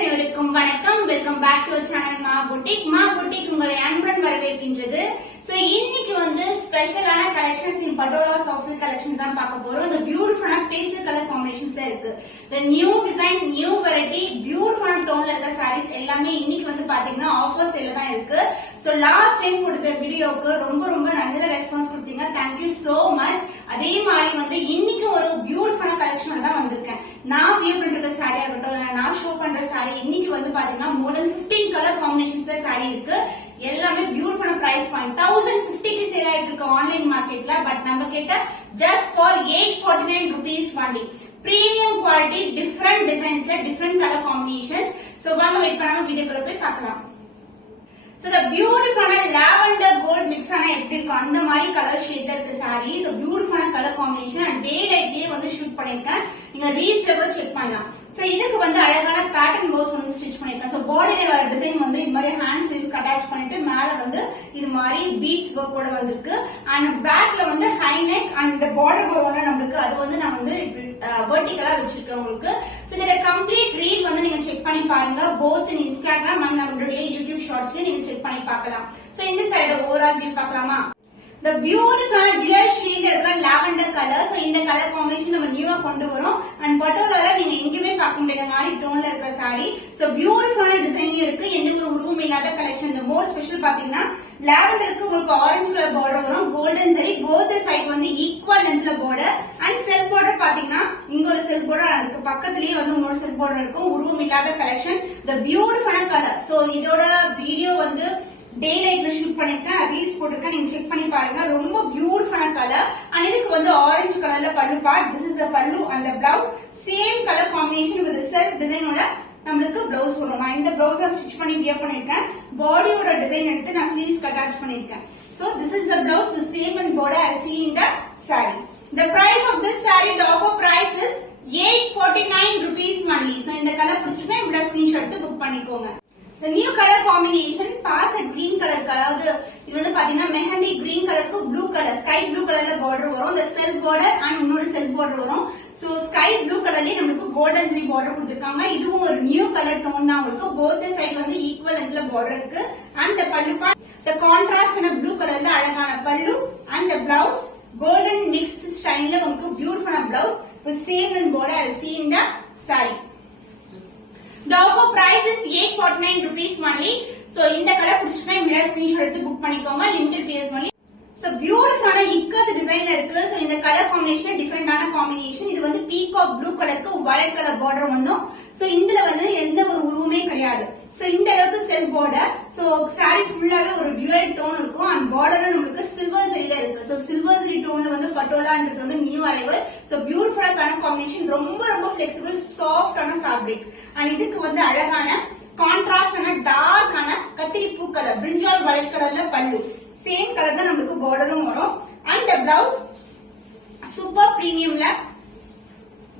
அனைவருக்கும் வணக்கம். Welcome back to channel மா புட்டிக். மா புட்டிக் உங்களை அன்புடன் வரவேற்கின்றது. சோ இன்னைக்கு வந்து ஸ்பெஷலான கலெக்ஷன்ஸ் இன் பட்டோலா சாஃப்ட் கலெக்ஷன்ஸ் தான் பார்க்க போறோம். இந்த பியூட்டிஃபுல்லான பேஸ்டல் கலர் காம்பினேஷன்ஸ் தான் இருக்கு. the new design, new variety, பியூட்டிஃபுல்லான டோன்ல இருக்க சாரீஸ் எல்லாமே இன்னைக்கு வந்து பாத்தீங்கன்னா ஆஃபர் சேல்ல தான் இருக்கு. சோ லாஸ்ட் டைம் கொடுத்த வீடியோக்கு ரொம்ப நல்ல ரெஸ்பான்ஸ் கொடுத்தீங்க. Thank you so much. அதே மாதிரி வந்து இன்னைக்கு ஒரு பியூட்டிஃபுல்லான கலெக்ஷன் தான் வந்திருக்கேன். நான் வியர் பண்ற சாரி ஆகட்டும், நான் ஷோ பண்ற சாரி இன்னைக்கு வந்து பாத்தீங்கன்னா more than 15 கலர் காம்பினேஷன்ஸ்ல சாரி இருக்கு. எல்லாமே பியூட்டிஃபுல்லான பிரைஸ் பாயிண்ட் 1050க்கு சேல் ஆயிட்டு இருக்கு ஆன்லைன் மார்க்கெட்ல. பட் நம்ம கிட்ட just for 849 rupees only. Premium quality, different டிசைன்ஸ்ல டிஃபரண்ட் கலர் காம்பினேஷன்ஸ். சோ வாங்க வெயிட் பண்ணாம வீடியோக்குள்ள போய் பார்க்கலாம். So the beautiful lavender gold mix ஆன எப்படி இருக்கும் அந்த மாதிரி கலர் ஷேட்ல இருக்க saree. the beautiful color combination and day lightலயே வந்து ஷூட் பண்ணிருக்கேன். நீங்க ரீல்ஸ்ல கூட செக் பண்ணலாம். சோ இதுக்கு வந்து அழகான பேட்டர்ன் ப்ளவுஸ் வந்து ஸ்டிட்ச் பண்ணிருக்கேன். சோ பாடியில வர டிசைன் வந்து இது மாதிரி ஹேண்ட்ஸ் இதுக்கு அட்டாச் பண்ணிட்டு மேல வந்து இது மாதிரி பீட்ஸ் ஒர்க் கூட வந்திருக்கு. அண்ட் பேக்ல வந்து ஹை நெக் அண்ட் இந்த பார்டர் வரும்ல நம்மளுக்கு, அது வந்து நான் வந்து வெர்டிகலா வச்சிருக்கேன் உங்களுக்கு. சோ இந்த கம்ப்ளீட் ரீல் வந்து நீங்க செக் பண்ணி பாருங்க. போத் இன் இன்ஸ்டாகிராம் அண்ட் நம்மளுடைய யூடியூப் ஷார்ட்ஸ்ல நீங்க செக் பண்ணி பார்க்கலாம். சோ இந்த சைடு ஓவரால் வியூ பார்க்கலாமா? the beautiful dual shade இருக்கிற லாவெண்டர் கலர். சோ இந்த கலர் காம்பினேஷன் நம்ம நியூவா கொண்டு வரோம். அண்ட் பட்டோலால நீங்க எங்கேயுமே பார்க்க முடியாத மாதிரி டோன்ல இருக்கிற சாரி. சோ பியூட்டிஃபுல்லான டிசைனும் இருக்கு. எந்த ஒரு உருவம் இல்லாத கலெக்ஷன். இந்த மோர் ஸ்பெஷல் பாத்தீங்கன்னா லாவெண்டருக்கு உங்களுக்கு ஆரஞ்சு கலர் பார்டர் வரும், கோல்டன் சரி போத் சைட் வந்து ஈக்குவல் லென்த்ல பார்டர். அண்ட் செல்ஃப் பார்டர் பாத்தீங்கன்னா இங்க ஒரு செல்ஃப் பார்டர், அதுக்கு பக்கத்துலயே வந்து இன்னொரு செல்ஃப் பார்டர் இருக்கும். உருவம் இல்லாத collection. the beautiful colour. So இதோட வீடியோ வந்து டே லைட்ல ஷூட் பண்ணிருக்கேன், ரீல்ஸ் போட்டிருக்கேன், நீங்க செக் பண்ணி பாருங்க. ரொம்ப பியூட்டிஃபுல்லான கலர். அண்ட் இதுக்கு வந்து ஆரஞ்சு கலர்ல பல்லு part. This is the pallu and the blouse. Same colour combination with self டிசைனோட நம்மளுக்கு பிளவுஸ் வரும். நான் இந்த பிளவுஸ் ஸ்டிச் பண்ணி வியர் பண்ணிருக்கேன். பாடியோட டிசைன் எடுத்து நான் ஸ்லீவ்ஸ்க்கு அட்டாச் பண்ணிருக்கேன். So this is the blouse with same and border as seen in the saree. The price of this saree, the offer price is 849 rupees only. So இந்த கலர் பிடிச்சிருந்தா இப்படி ஸ்கிரீன்ஷாட் எடுத்து புக் பண்ணிக்கோங்க. The new color combination pass a green color அதாவது இது வந்து பாத்தீங்கன்னா மெஹந்தி கிரீன் கலருக்கு ப்ளூ கலர், ஸ்கை ப்ளூ கலர்ல பார்டர் வரும். இந்த செல்ஃப் பார்டர் அண்ட் இன்னொரு செல்ஃப் பார்டர் வரும். சோ ஸ்கை ப்ளூ கலர்லயே நமக்கு கோல்டன் ஜரி பார்டர் கொடுத்திருக்காங்க. இதுவும் ஒரு நியூ கலர் டோன் தான் உங்களுக்கு. போத் சைடு வந்து ஈக்குவல் லென்த்ல பார்டர் இருக்கு. அண்ட் the பல்லு பார்ட் the contrast ஆன ப்ளூ கலர்ல அழகான பல்லு and the blouse golden mixed ஸ்டைல்ல உங்களுக்கு பியூட்டிஃபுல்லான blouse with same and border as seen in the saree. The offer price is 849 rupees only. So இந்த கலர் பிடிச்சிட்டா இமிடியா ஸ்கிரீன்ஷாட் எடுத்து புக் பண்ணிக்கோங்க. Limited periods only. So பியூட்டிஃபுல்லான இக்கத் டிசைன்ல இருக்கு. So இந்த கலர் காம்பினேஷன் டிஃபரெண்டான காம்பினேஷன். இது வந்து பீகாக் ப்ளூ கலருக்கு வயலட் கலர் பார்டர் வந்தும். So இதுல வந்து எந்த ஒரு உருவமே கிடையாது. சோ இந்த அளவுக்கு செல்ஃப் பார்டர். சோ சாரி ஃபுல்லாவே ஒரு டியூவல் டோன் இருக்கும். அண்ட் பார்டரும் நமக்கு சில்வர் ஜரில இருக்கு. சோ சில்வர் ஜரி டோன்ல வந்து பட்டோலான்றது வந்து நியூ அரைவல். சோ பியூட்டிஃபுல்லா கலர் காம்பினேஷன். ரொம்ப ஃபிளெக்சிபிள் சாஃப்டான ஃபேப்ரிக். அண்ட் இதுக்கு வந்து அழகான கான்ட்ராஸ்டான டார்க்கான கத்திரி பூ கலர் பிரிஞ்சால் வயலட் கலர்ல பல்லு. சேம் கலர் தான் நமக்கு பார்டரும் வரும். அண்ட் பிளவுஸ் சூப்பர் பிரீமியம்ல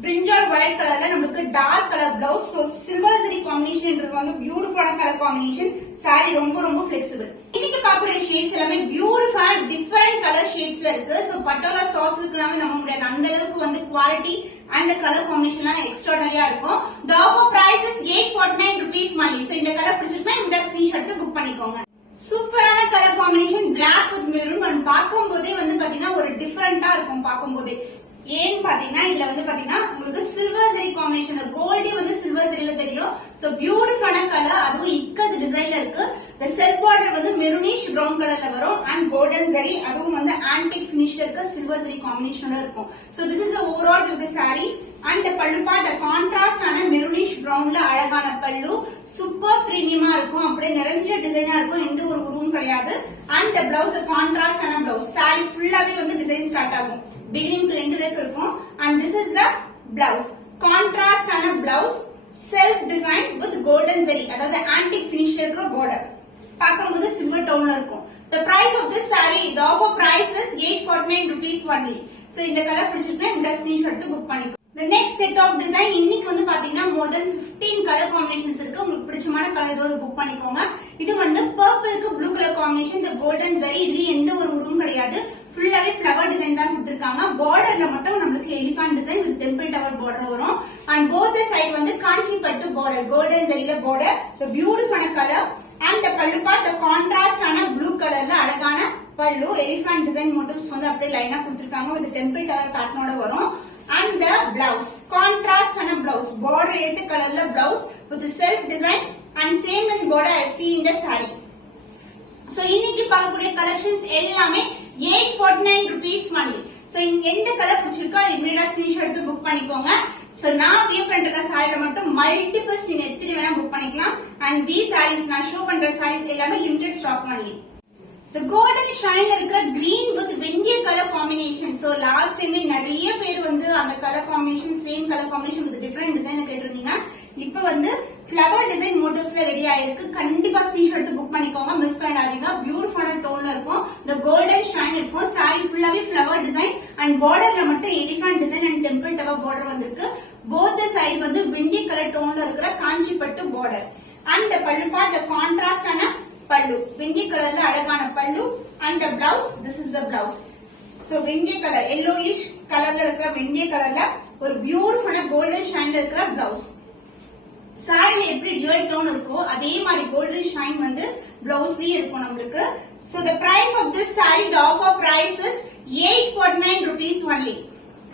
பிரிஞ்சால் வயலட் கலர்ல நமக்கு dark colour blouse. So silver zari காம்பினேஷன்ன்றது வந்து பியூட்டிஃபுல்லான கலர் காம்பினேஷன். சாரி ரொம்ப ஃபிளெக்சிபிள். இன்னைக்கு பார்க்கக்கூடிய ஷேட்ஸ் எல்லாமே பியூட்டிஃபுல்லா டிஃபரெண்ட் கலர் ஷேட்ஸ்ல இருக்கு. சோ பட்டோலா சாஃப்ட்ஸ்க்குனாவே நம்ம முடியாது. அந்த அளவுக்கு வந்து குவாலிட்டி அண்ட் கலர் காம்பினேஷன்லாம் எக்ஸ்ட்ராடனரியா இருக்கும். The offer price is 849 rupees only. So இந்த கலர் பிடிச்சிருந்தா இந்த ஸ்கிரீன்ஷாட் எடுத்து புக் பண்ணிக்கோங்க. சூப்பரான colour combination Black with maroon. And பார்க்கும்போதே வந்து பாத்தீங்கன்னா ஒரு டிஃபரெண்டா இருக்கும் பார்க்கும்போதே. ஏன்னு பாத்தீங்கன்னா இதுல வந்து பாத்தீங்கன்னா உங்களுக்கு சில்வர் ஜரி காம்பினேஷன், கோல்டே வந்து சில்வர் ஜரியில தெரியும். சோ பியூட்டிஃபுல்லான கலர், அதுவும் இக்கது டிசைன்ல இருக்கு. இந்த செல்ஃப் பார்டர் வந்து மெரூனிஷ் பிரவுன் கலர்ல வரும். அண்ட் கோல்டன் ஜரி, அதுவும் வந்து ஆன்டிக் ஃபினிஷ்ல இருக்க சில்வர் ஜரி காம்பினேஷனோட இருக்கும். So this is overall with the saree. And பல்லு பார்ட் கான்ட்ராஸ்ட் ஆன மெரூனிஷ் பிரவுன்ல அழகான பல்லு. சூப்பர் பிரீமியமா இருக்கும். அப்படியே நிறைய டிசைனா இருக்கும். எந்த ஒரு உருவம் கிடையாது. அண்ட் பிளவுஸ் கான்ட்ராஸ்ட் ஆன பிளவுஸ். saree ஃபுல்லாவே வந்து டிசைன் ஸ்டார்ட் ஆகும். beginning to end வரைக்கும் இருக்கும். and this is the blouse. contrast ஆன blouse, self design with golden zari, அதாவது antique finish இருக்கிற border. பார்க்கும்போது silver tone இருக்கும். the price of this saree, the offer price is 849 rupees only. so இந்த கலர் பிடிச்சிருந்தா இந்த ஸ்கிரீன்ஷாட் எடுத்து புக் பண்ணிக்கோ. the next set of design இன்னைக்கு வந்து பாத்தீங்கன்னா more than 15 கலர் காம்பினேஷன்ஸ் இருக்கு. உங்களுக்கு பிடிச்சமான கலர் ஏதோ புக் பண்ணிக்கோங்க. இது வந்து பர்பிளுக்கு blue colour combination, the golden zari. இதுல எந்த ஒரு உருவம் கிடையாது. ஃபுல்லாவே ஃப்ளவர் டிசைன் தான் கொடுத்திருக்காங்க. பார்டர்ல மட்டும் நமக்கு elephant design with temple tower border வரும். அண்ட் போத் சைடு வந்து காஞ்சி பட்டு border. border, golden zari border, the beautiful color, and the pallu part, the contrast ana blue color la alagana pallu, elephant design motifs வந்து அப்படியே லைனா கொடுத்திருக்காங்க with temple tower pattern ஓட வரும். And the blouse, contrast ana blouse, border ஏத்த கலர்ல blouse with the self design and same in border I see in the saree. So இன்னைக்கு பார்க்கக்கூடிய collections எல்லாமே 849 rupees only. So எந்த கலர் பிடிச்சிருக்கோ அது இமிடியேட்டா ஸ்கிரீன்ஷாட் எடுத்து புக் பண்ணிக்கோங்க. So நான் வியர் பண்ற சாரில மட்டும் மல்டிபிள்ஸ் நீங்க எத்தனை வேணா புக் பண்ணிக்கலாம். And these sarees நான் ஷோ பண்ற sarees எல்லாமே limited stock only. The golden shine இருக்கிற green with வெந்தய colour combination. So last time நிறைய பேர் வந்து அந்த colour combination same colour combination with different design கேட்டிருந்தீங்க. இப்போ வந்து flower design motifsல ரெடி ஆயிருக்கு. கண்டிப்பா ஸ்கிரீன்ஷாட் எடுத்து புக் பண்ணிக்கோங்க. மிஸ் பண்ணாதீங்க. பியூட்டிஃபுல்லான டோன்ல இருக்கும். The golden shine இருக்கும். saree ஃபுல்லாவே flower design and borderல மட்டும் elephant design and temple tower border வந்திருக்கு. both the side வந்து வெந்தய கலர் டோன்ல இருக்கிற காஞ்சி பட்டு border. And the pallu part the contrast ஆன pallu. வெந்தய கலர்ல அழகான pallu and the blouse, this is the blouse. So வெந்தய கலர் yellowish கலர்ல இருக்கிற வெந்தய கலர்ல ஒரு பியூட்டிஃபுல்லான golden shine இருக்கிற blouse. saree எப்படி dual tone இருக்கோ அதே மாதிரி golden shine வந்து blouseலயே இருக்கும் நமக்கு. So the price of this saree, the offer price is 849 rupees only.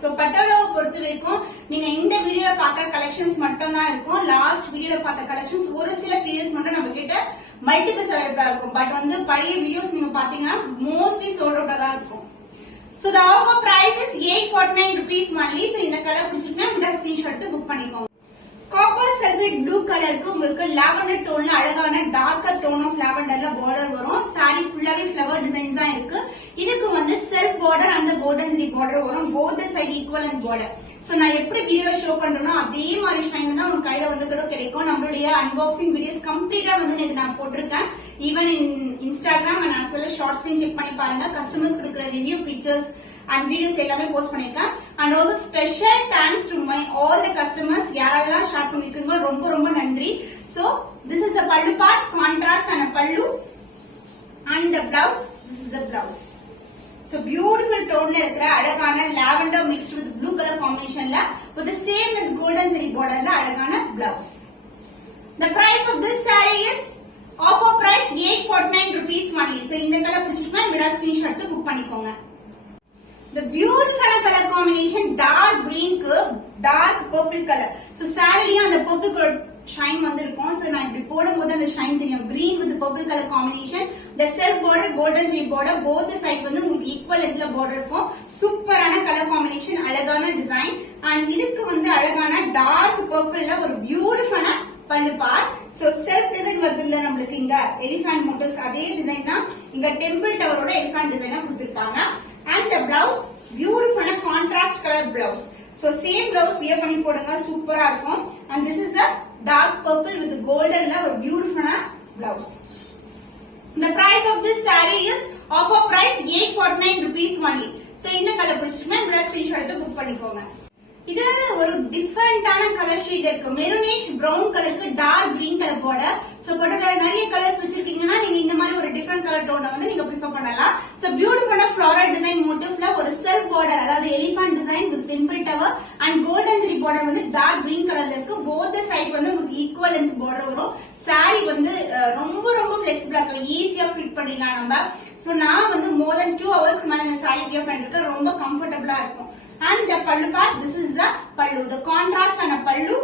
So பட்டோலாவை பொறுத்த வரைக்கும் நீங்க இந்த வீடியோல பார்க்குற கலெக்ஷன்ஸ் மட்டும் தான் இருக்கும். லாஸ்ட் வீடியோல பார்த்த கலெக்ஷன்ஸ் ஒரு சில பீரியட்ஸ் மட்டும் நம்ம கிட்ட மல்டிபிள்ஸ் அவைலபிளா இருக்கும். பட் வந்து பழைய வீடியோஸ் நீங்க பாத்தீங்கன்னா மோஸ்ட்லி சோல்ட் அவுட்டா தான் இருக்கும். So the offer price is 849 rupees only. So இந்த கலர் பிடிச்சிருந்தா இந்த ஸ்கிரீன்ஷாட் எடுத்து புக் பண்ணிக்கோங்க. காப்பர் சல்ஃபேட் ப்ளூ கலருக்கு உங்களுக்கு லாவெண்டர் டோன்ல அழகான டார்க்கர் டோன் ஆஃப் லாவெண்டர்ல பார்டர் வரும். saree ஃபுல்லாவே ஃப்ளவர் டிசைன்ஸ் தான் இருக்கு. இதுக்கு வந்து self border and golden zari border வரும். both the side equal and border. So நான் எப்படி வீடியோ ஷோ பண்றேனோ அதே மாதிரி ஷைன் தான் உங்க கையில வந்து கூட கிடைக்கும். நம்மளுடைய அன்பாக்சிங் வீடியோஸ் கம்ப்ளீட்டா வந்து இது நான் போட்டிருக்கேன். Even in Instagram and as well as ஷார்ட்ஸ்லயும் செக் பண்ணி பாருங்க. கஸ்டமர்ஸ் கொடுக்குற ரிவ்யூ பிக்சர்ஸ் and videos எல்லாமே போஸ்ட் பண்ணிருக்கேன். and also special thanks to my all the customers யாரெல்லாம் ஷேர் பண்ணிருக்கீங்க ரொம்ப ரொம்ப நன்றி. so this is a pallu part, contrast and a pallu and the blouse, this is the blouse. so beautiful toneல இருக்கிற அழகான lavender mixed with blue color combinationல with the same with golden zari borderல அழகான blouse. the price of this saree is offer price 849 rupees only. so இந்த colour பிடிச்சிருக்கா விடா screenshot எடுத்து book பண்ணிக்கோங்க. The beautiful color combination dark green க்கு dark purple color. So saree அந்த purple color shine வந்திருக்கும். So நான் இப்படி போடும்போது அந்த shine தெரியும். Green with purple color combination. The self border golden zari border both the side வந்து உங்களுக்கு equal lengthல border இருக்கும். சூப்பரான color combination, அழகான design and இதுக்கு வந்து அழகான dark purpleல ஒரு beautiful pallu part. So self design வருது இல்ல நமக்கு இங்க elephant motifs அதே டிசைன் தான் இங்க temple tower ஓட elephant design கொடுத்திருப்பாங்க. And the blouse beautiful contrast color blouse. So same blouse wear பண்ணி போடுங்க சூப்பரா இருக்கும். And this is a dark purple with golden la ஒரு beautiful blouse. The price of this saree is offer price 849 rupees only. So இந்த கலர் பிடிச்சிருந்தா இந்த screenshot எடுத்து புக் பண்ணிக்கோங்க. இது ஒரு டிஃபரண்டான கலர் ஷேட் இருக்கு. மெரூனிஷ் பிரவுன் கலருக்கு dark green colour border. So Patola நிறைய கலர்ஸ் வச்சிருக்கீங்கன்னா நீங்க இந்த மாதிரி ஒரு டிஃபரண்ட் கலர் டோனை வந்து நீங்க ப்ரிஃபர் பண்ணலாம். சோ பியூட்டிஃபுல்லான ஃப்ளாரல் டிசைன் மோட்டிவ்ல ஒரு செல்ஃப் border அதாவது elephant design with temple tower and golden zari border வந்து டார்க் கிரீன் கலர்ல இருக்கு. both the side வந்து உங்களுக்கு ஈக்குவல் லெந்த் border வரும். saree வந்து ரொம்ப ரொம்ப ஃபிளெக்சிபிளா இருக்கும். ஈஸியா ஃபிட் பண்ணிடலாம் நம்ம. சோ நான் வந்து more than 2 hours மேல இந்த saree வியர் பண்ணிருக்கேன். ரொம்ப கம்ஃபர்ட்டபிளா இருக்கும். And the pallu part, this is the pallu, the contrast and a pallu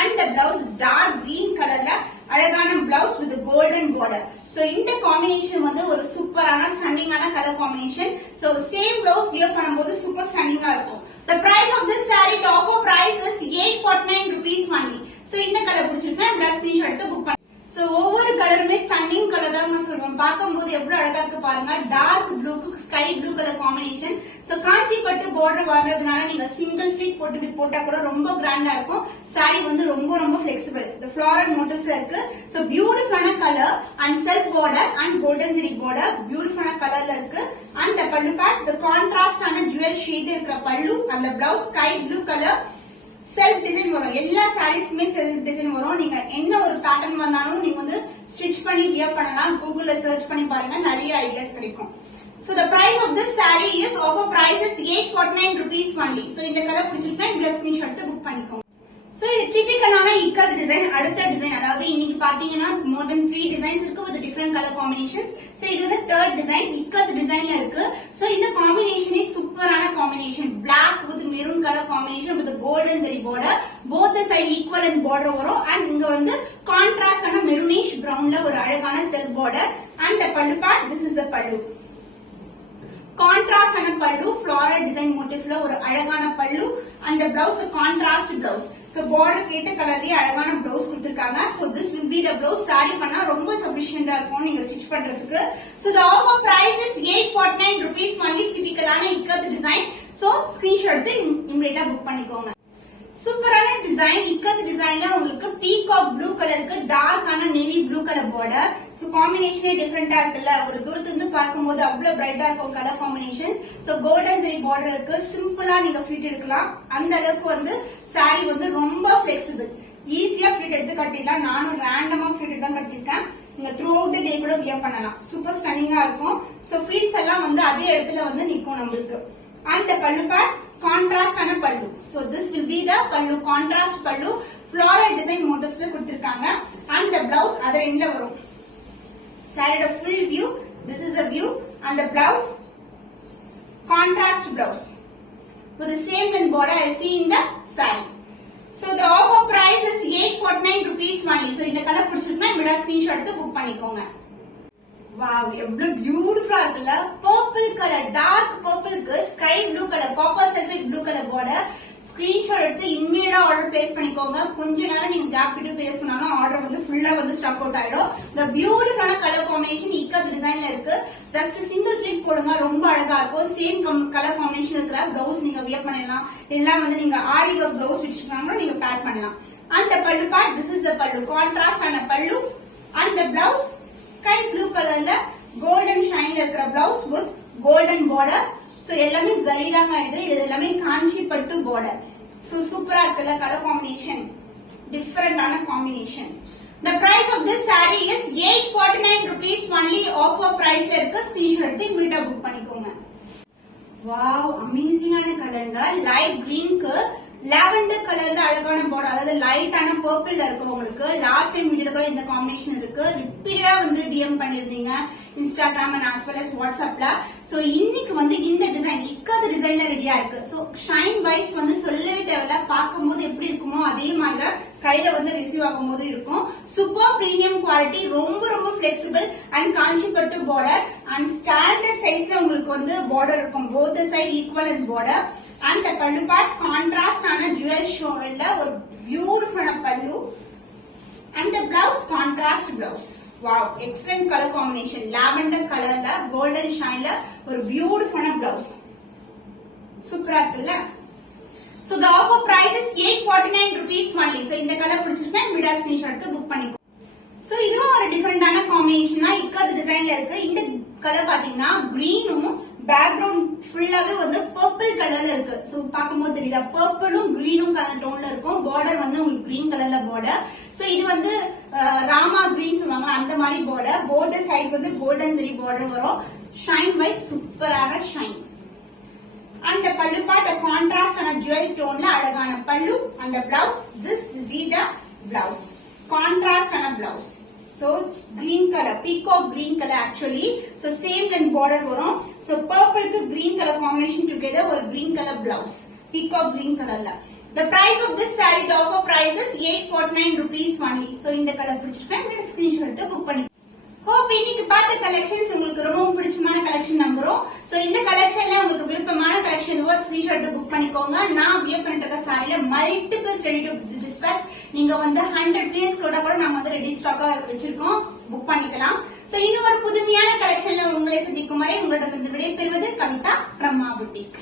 and the blouse dark green color la அழகான blouse with the golden border. So இந்த combination வந்து ஒரு சூப்பரான ஸ்டன்னிங்கான colour combination. So same blouse wear பண்ணும்போது super ஸ்டன்னிங்கா இருக்கும். The price of this saree, the offer price is 849 rupees only. So இந்த கலர் பிடிச்சிருக்கா இந்த ஸ்கிரீன்ஷாட் எடுத்து புக் பண்ணு. So ஒவ்வொரு கலருமே ஸ்டன்னிங் கலர் தான் சொல்றோம். பார்க்கும்போது எவ்வளவு அழகா இருக்கு பாருங்க. டார்க் ப்ளூக்கு sky blue colour combination. So Kanchi பட்டு border வர்றதுனால நீங்க சிங்கிள் ஃபிட் போட்டா கூட ரொம்ப கிராண்டா இருக்கும். saree வந்து ரொம்ப ரொம்ப flexible. The floral motifs இருக்கு. So beautiful color and self border and golden zari border beautiful colorல இருக்கு. And the pallu part, the contrast and dual shade இருக்கிற pallu and the blouse sky blue color. Self design வரும். எல்லா சாரீஸ்க்குமே self design வரும். நீங்க என்ன ஒரு pattern வந்தாலும் நீங்க வந்து ஸ்டிச் பண்ணி வியர் பண்ணலாம். கூகுள்ல சர்ச் பண்ணி பாருங்க, நிறைய ஐடியாஸ் கிடைக்கும். So the price of this saree is offer price is 849 rupees only. So இந்த கலர் பிடிச்சிருக்கா இந்த ஸ்கிரீன்ஷாட் எடுத்து புக் பண்ணிக்கோங்க. So இது டிபிக்கலான இக்காத டிசைன் அடுத்த டிசைன், அதாவது இன்னைக்கு பாத்தீங்கன்னா more than 3 டிசைன்ஸ் இருக்கு with different color combinations. So இது வந்து third டிசைன் இக்காத டிசைன்ல இருக்கு. சோ இந்த காம்பினேஷனே சூப்பரான combination. black with maroon color combination with golden zari border, both the side equal and border வரும். and இங்க வந்து கான்ட்ராஸ்ட் ஆன மெரூனிஷ் பிரவுன்ல ஒரு அழகான self border. and the pallu part, this is the pallu. Contrast ஆன பல்லு, ஃப்ளாரல் டிசைன் மோட்டிவ்ல ஒரு அழகான பல்லு. அந்த blouse contrast blouse. So border கேட்ட கலர்லயே அழகான பிளவுஸ் கொடுத்திருக்காங்க. So this will be the blouse. saree பண்ணா ரொம்ப சஃபிஷியன்ட்டா இருக்கும் நீங்க ஸ்டிட்ச் பண்றதுக்கு. So the offer price is 849 rupees only. டிபிக்கலான இக்கத் டிசைன். சோ ஸ்கிரீன்ஷாட் எடுத்து இமிடியேட்டா புக் பண்ணிக்கோங்க. சூப்பரான டிசைன். இக்கத் டிசைன்ல உங்களுக்கு பீகாக் ப்ளூ கலருக்கு டார்க்கான navy blue colour border. So காம்பினேஷனே டிஃபரெண்டா இருக்குல்ல, ஒரு தூரத்துல இருந்து பார்க்கும்போது அவ்வளவு பிரைட்டா இருக்கும் colour combination. So golden zari border இருக்கு. சிம்பிளா நீங்க ஃபிட் எடுக்கலாம். அந்த அளவுக்கு வந்து saree வந்து ரொம்ப பிளெக்சிபிள். ஈஸியா ஃபிட் எடுத்து கட்டிடலாம். நானும் ரேண்டமா ஃபிட் எடுத்து தான் கட்டிருக்கேன். நீங்க த்ரூ அவுட் டே கூட வியர் பண்ணலாம். சூப்பர் ஸ்டன்னிங்கா இருக்கும். சோ ஃபிளீட்ஸ் எல்லாம் வந்து அதே இடத்துல வந்து நிக்கும் நம்மளுக்கு. and the pallu part contrast ஆன pallu. so this will be the pallu, contrast pallu. floral design motifs ல கொடுத்திருக்காங்க. and the blouse other end ல வரும். saree full view, this is a view. and the blouse contrast blouse with the same length border I see in the saree. so the offer price is 849 rupees only. so இந்த colour பிடிச்சிருக்குன்னா இமிடியா screenshot எடுத்து book பண்ணிக்கோங்க. Wow, எவ்வளவு பியூட்டிஃபுல்லா இருக்குல்ல. Purple colour, dark பர்பிள்க்கு sky blue colour, copper sulphate blue colour border. Screenshot எடுத்து இம்மீடியட்டா ஆர்டர் பிளேஸ் பண்ணிக்கோங்க. கொஞ்ச நேரம் நீங்க கேப் விட்டு பிளேஸ் பண்ணாலும் ஆர்டர் வந்து ஃபுல்லா வந்து ஸ்டாக் அவுட் ஆயிடும். இந்த பியூட்டிஃபுல்லான கலர் காம்பினேஷன் இக்கத் டிசைன்ல இருக்கு. ஜஸ்ட் சிங்கிள் ஃபிளிட் போடுங்க, ரொம்ப அழகா இருக்கும். சேம் கலர் காம்பினேஷன் இருக்கிற பிளவுஸ் நீங்க வியர் பண்ணலாம். எல்லாம் வந்து நீங்க ஆரி ஒர்க் பிளவுஸ் வச்சிருக்காங்களோ நீங்க பேர் பண்ணலாம். and the pallu part, this is the pallu, contrast ஆன pallu. and the blouse sky blue கலர்ல கோல்டன் ஷைன்ல இருக்கிற blouse with golden border. So எல்லாமே ஜரி தாங்க இது எல்லாமே காஞ்சி பட்டு பார்டர். சோ சூப்பரா இருக்குல்ல கலர் காம்பினேஷன், டிஃபரெண்டான combination. the price of this saree is 849 rupees only. offer priceல இருக்கு. ஸ்கிரீன்ஷாட் எடுத்து இமிடியா புக் பண்ணிக்கோங்க. வாவ், அமேசிங்கான கலர்ங்க. லைட் கிரீன்க்கு லாவெண்டர் கலர்ல அழகான பார்டர், அதாவது லைட்டான பர்பிள்ல இருக்கு. உங்களுக்கு லாஸ்ட் டைம் வீடியோல கூட இந்த காம்பினேஷன் இருக்கு. ரிப்பீட்டடா வந்து டிஎம் பண்ணிருந்தீங்க Instagram and as well as வாட்ஸ்அப்ல. சோ இன்னைக்கு வந்து இந்த டிசைன் இக்காத டிசைன்ல ரெடியா இருக்கு. சோ ஷைன் வைஸ் வந்து சொல்லவே தேவையில்ல. பார்க்கும்போது எப்படி இருக்குமோ அதே மாதிரி கையில வந்து ரிசீவ் ஆகும்போது இருக்கும். சூப்பர் பிரீமியம் குவாலிட்டி, ரொம்ப ரொம்ப பிளெக்சிபிள் அண்ட் காஞ்சி பட்டு பார்டர். அண்ட் ஸ்டாண்டர்ட் சைஸ்ல உங்களுக்கு வந்து பார்டர் இருக்கும். both the side equal and border. and the pallu part contrast ஆன dual showல்ல ஒரு பியூட்டிஃபுல்லான pallu. and the blouse contrast blouse. wow, excellent color combination. lavender கலர்ல கோல்டன் ஷைன்ல ஒரு பியூட்டிஃபுல்லான blouse. சூப்பரா இருக்குல்ல. so the offer price is 849 rupees only. so இந்த கலர் பிடிச்சிருந்தா இமிடியா ஸ்கிரீன்ஷாட் எடுத்து புக் பண்ணிக்கோ. சோ இதுவும் ஒரு டிஃபரெண்டான காம்பினேஷன் தான் இக்காத டிசைன்ல இருக்கு. இந்த கலர் பாத்தீங்கன்னா கிரீனும் பேக்ரவுண்ட் ஃபுல்லாவே வந்து பர்பிள் கலர்ல இருக்கு. சோ பாக்கும்போது தெரியுதா, பர்பிளும் கிரீனும் கலர் டோன்ல இருக்கும். பார்டர் வந்து உங்களுக்கு கிரீன் கலர்ல பார்டர். சோ இது வந்து ராமா கிரீன் சொல்லுவாங்க அந்த மாதிரி பார்டர். போத் சைடு வந்து கோல்டன் ஜரி பார்டர் வரும். ஷைன் வைஸ் சூப்பரான shine. and the pallu part the contrast ஆன jewel toneல அழகான pallu. and the blouse, this will be the blouse, contrast ஆன blouse. so green color, peacock green color actually. so same length border வரும். so purple to green color combination together ஒரு green color blouse, peacock green colorல. the price of this saree, the offer price is 849 rupees only. so இந்த colour பிடிச்சிருக்கேன் screenshot எடுத்து book பண்ணி. hope இன்னைக்கு பார்த்த collections உங்களுக்கு ரொம்ப பிடிச்சமான கலெக்ஷன் நம்புறோம். சோ இந்த கலெக்ஷன்ல உங்களுக்கு விருப்பமான கலெக்ஷன் எதுவோ ஸ்கிரீன்ஷாட் எடுத்து புக் பண்ணிக்கோங்க. நான் வியர் பண்ணிருக்க சாரில மல்டிபிள்ஸ் ரெடி டு டிஸ்பேச். நீங்க வந்து 100 பீஸ் கூட நாம வந்து ரெடி ஸ்டாக்கா வச்சிருக்கோம், புக் பண்ணிக்கலாம். சோ இன்னும் ஒரு புதுமையான கலெக்ஷன்ல உங்களை சந்திக்கும் வரை உங்களிடம் விடை பெறுவது கவிதா from Ma Boutique.